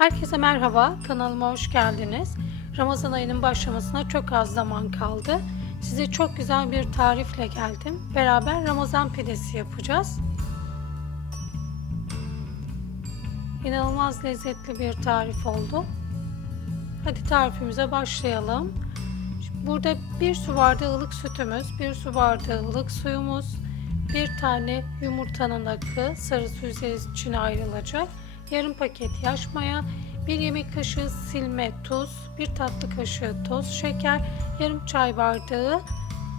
Herkese merhaba, kanalıma hoş geldiniz. Ramazan ayının başlamasına çok az zaman kaldı. Size çok güzel bir tarifle geldim. Beraber Ramazan pidesi yapacağız. İnanılmaz lezzetli bir tarif oldu. Hadi tarifimize başlayalım. Burada bir su bardağı ılık sütümüz, bir su bardağı ılık suyumuz, bir tane yumurtanın akı sarısı üzeri içine ayrılacak, yarım paket yaş maya, bir yemek kaşığı silme tuz, bir tatlı kaşığı toz şeker, yarım çay bardağı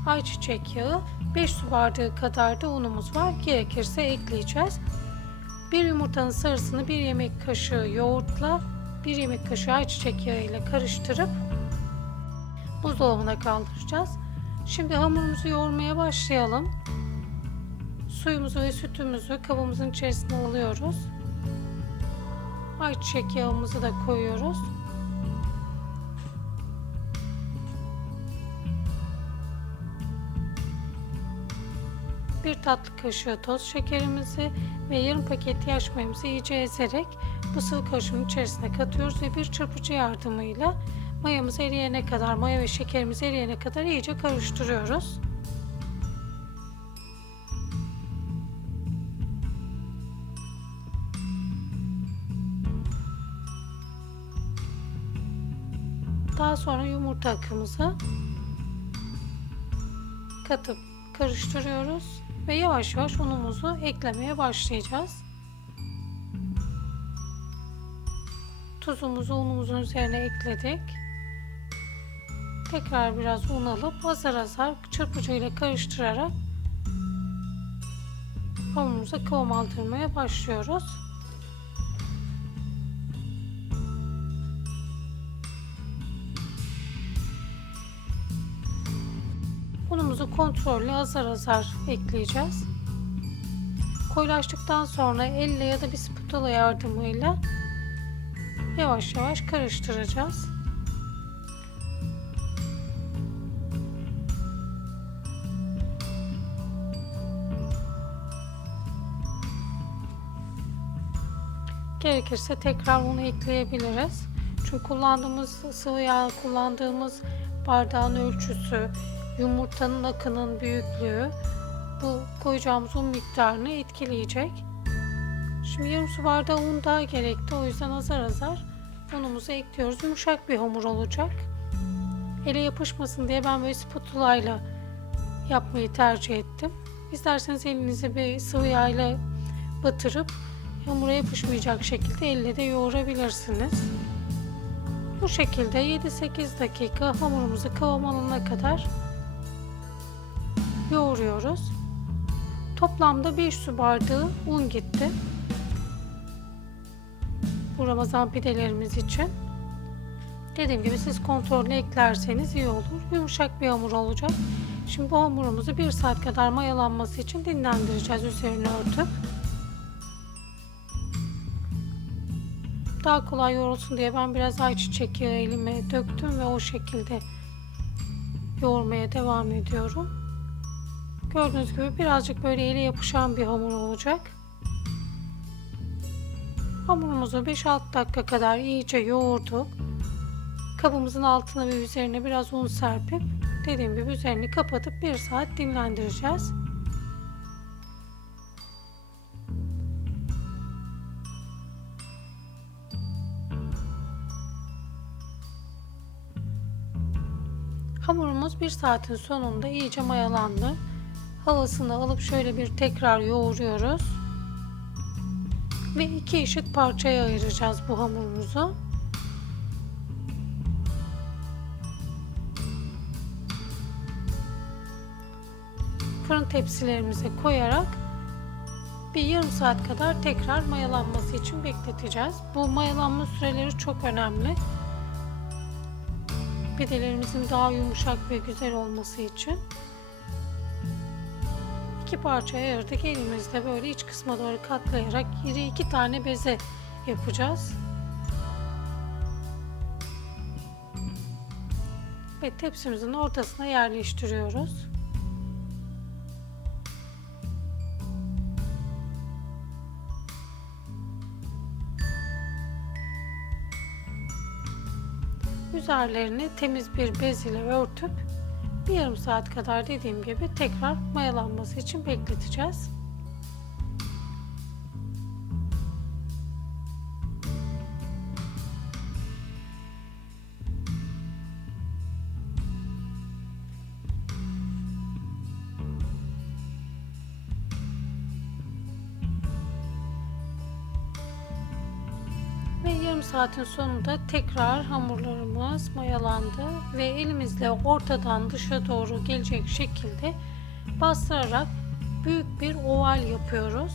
ayçiçek yağı, 5 su bardağı kadar da unumuz var. Gerekirse ekleyeceğiz. Bir yumurtanın sarısını bir yemek kaşığı yoğurtla, bir yemek kaşığı ayçiçek yağı ile karıştırıp buzdolabına kaldıracağız. Şimdi hamurumuzu yoğurmaya başlayalım. Suyumuzu ve sütümüzü kabımızın içerisine alıyoruz. Ayçiçek yağımızı da koyuyoruz. Bir tatlı kaşığı toz şekerimizi ve yarım paket yaş mayamızı iyice ezerek bu sıvı karışımın içerisine katıyoruz ve bir çırpıcı yardımıyla mayamız eriyene kadar, maya ve şekerimiz eriyene kadar iyice karıştırıyoruz. Daha sonra yumurta akımızı katıp karıştırıyoruz ve yavaş yavaş unumuzu eklemeye başlayacağız. Tuzumuzu unumuzun üzerine ekledik. Tekrar biraz un alıp azar azar çırpıcıyla karıştırarak hamurumuza kıvam aldırmaya başlıyoruz. Unumuzu kontrollü azar azar ekleyeceğiz. Koyulaştıktan sonra elle ya da bir spatula yardımıyla yavaş yavaş karıştıracağız. Gerekirse tekrar bunu ekleyebiliriz. Çünkü kullandığımız sıvı yağ, kullandığımız bardağın ölçüsü, yumurtanın akının büyüklüğü bu koyacağımız un miktarını etkileyecek. Şimdi yarım su bardağı un daha gerekti. O yüzden azar azar unumuzu ekliyoruz. Yumuşak bir hamur olacak. Ele yapışmasın diye ben böyle spatula ile yapmayı tercih ettim. İsterseniz elinizi bir sıvı yağ ile batırıp hamura yapışmayacak şekilde elle de yoğurabilirsiniz. Bu şekilde 7-8 dakika hamurumuzu kıvam alana kadar yoğuruyoruz. Toplamda 5 su bardağı un gitti. Bu Ramazan pidelerimiz için. Dediğim gibi siz kontrollü eklerseniz iyi olur. Yumuşak bir hamur olacak. Şimdi bu hamurumuzu 1 saat kadar mayalanması için dinlendireceğiz üzerine örtüp. Daha kolay yoğrulsun diye ben biraz ayçiçek yağı elime döktüm ve o şekilde yoğurmaya devam ediyorum. Gördüğünüz gibi birazcık böyle ele yapışan bir hamur olacak. Hamurumuzu 5-6 dakika kadar iyice yoğurduk. Kabımızın altına ve üzerine biraz un serpip dediğim gibi üzerini kapatıp 1 saat dinlendireceğiz. Hamurumuz 1 saatin sonunda iyice mayalandı. Havasını alıp şöyle bir tekrar yoğuruyoruz. Ve iki eşit parçaya ayıracağız bu hamurumuzu. Fırın tepsilerimize koyarak bir yarım saat kadar tekrar mayalanması için bekleteceğiz. Bu mayalanma süreleri çok önemli. Pidelerimizin daha yumuşak ve güzel olması için iki parçaya ayırdık. Elimizde böyle iç kısma doğru katlayarak iri iki tane beze yapacağız. Ve tepsimizin ortasına yerleştiriyoruz. Üzerlerini temiz bir bez ile örtüp bir yarım saat kadar dediğim gibi tekrar mayalanması için bekleteceğiz. Yarım saatin sonunda tekrar hamurlarımız mayalandı ve elimizle ortadan dışa doğru gelecek şekilde bastırarak büyük bir oval yapıyoruz.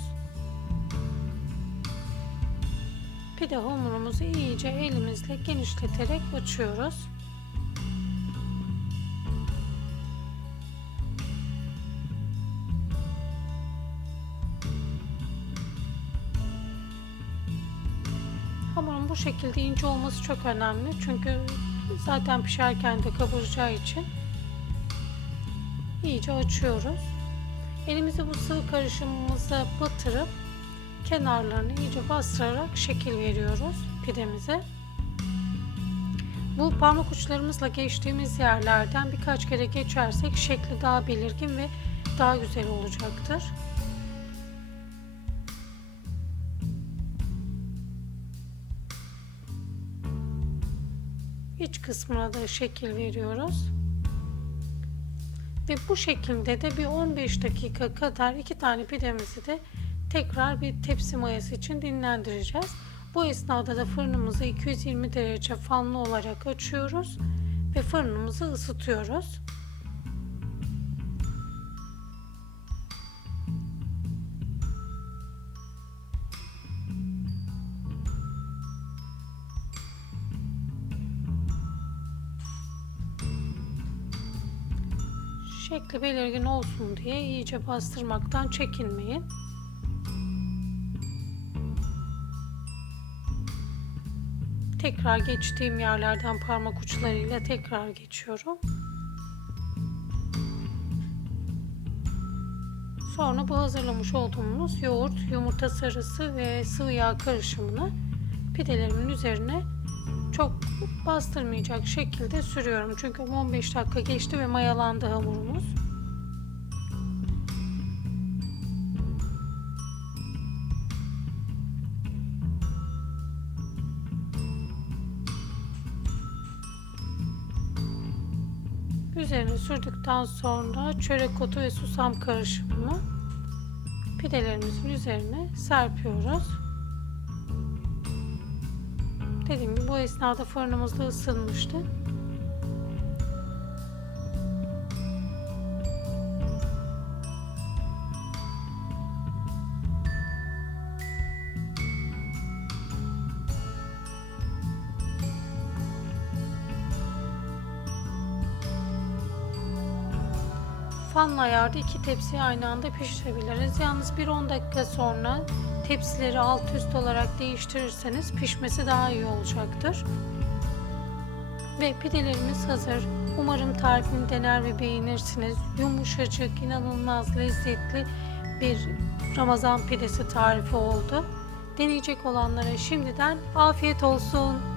Pide hamurumuzu iyice elimizle genişleterek açıyoruz. Bu şekilde ince olması çok önemli. Çünkü zaten pişerken de kabaracağı için iyice açıyoruz. Elimizi bu sıvı karışımımıza batırıp kenarlarını iyice bastırarak şekil veriyoruz pidemize. Bu parmak uçlarımızla geçtiğimiz yerlerden birkaç kere geçersek şekli daha belirgin ve daha güzel olacaktır. İç kısmına da şekil veriyoruz. Ve bu şekilde de bir 15 dakika kadar iki tane pidemizi de tekrar bir tepsi mayası için dinlendireceğiz. Bu esnada da fırınımızı 220 derece fanlı olarak açıyoruz ve fırınımızı ısıtıyoruz. Şekli belirgin olsun diye iyice bastırmaktan çekinmeyin. Tekrar geçtiğim yerlerden parmak uçlarıyla tekrar geçiyorum. Sonra bu hazırlamış olduğumuz yoğurt, yumurta sarısı ve sıvı yağ karışımını pidelerimin üzerine çok bastırmayacak şekilde sürüyorum. Çünkü 15 dakika geçti ve mayalandı hamurumuz. Üzerine sürdükten sonra çörek otu ve susam karışımını pidelerimizin üzerine serpiyoruz. Dediğim gibi bu esnada fırınımız da ısınmıştı. Fanla ayarda iki tepsiyi aynı anda pişirebiliriz. Yalnız bir 10 dakika sonra tepsileri alt üst olarak değiştirirseniz pişmesi daha iyi olacaktır. Ve pidelerimiz hazır. Umarım tarifini dener ve beğenirsiniz. Yumuşacık, inanılmaz lezzetli bir Ramazan pidesi tarifi oldu. Deneyecek olanlara şimdiden afiyet olsun.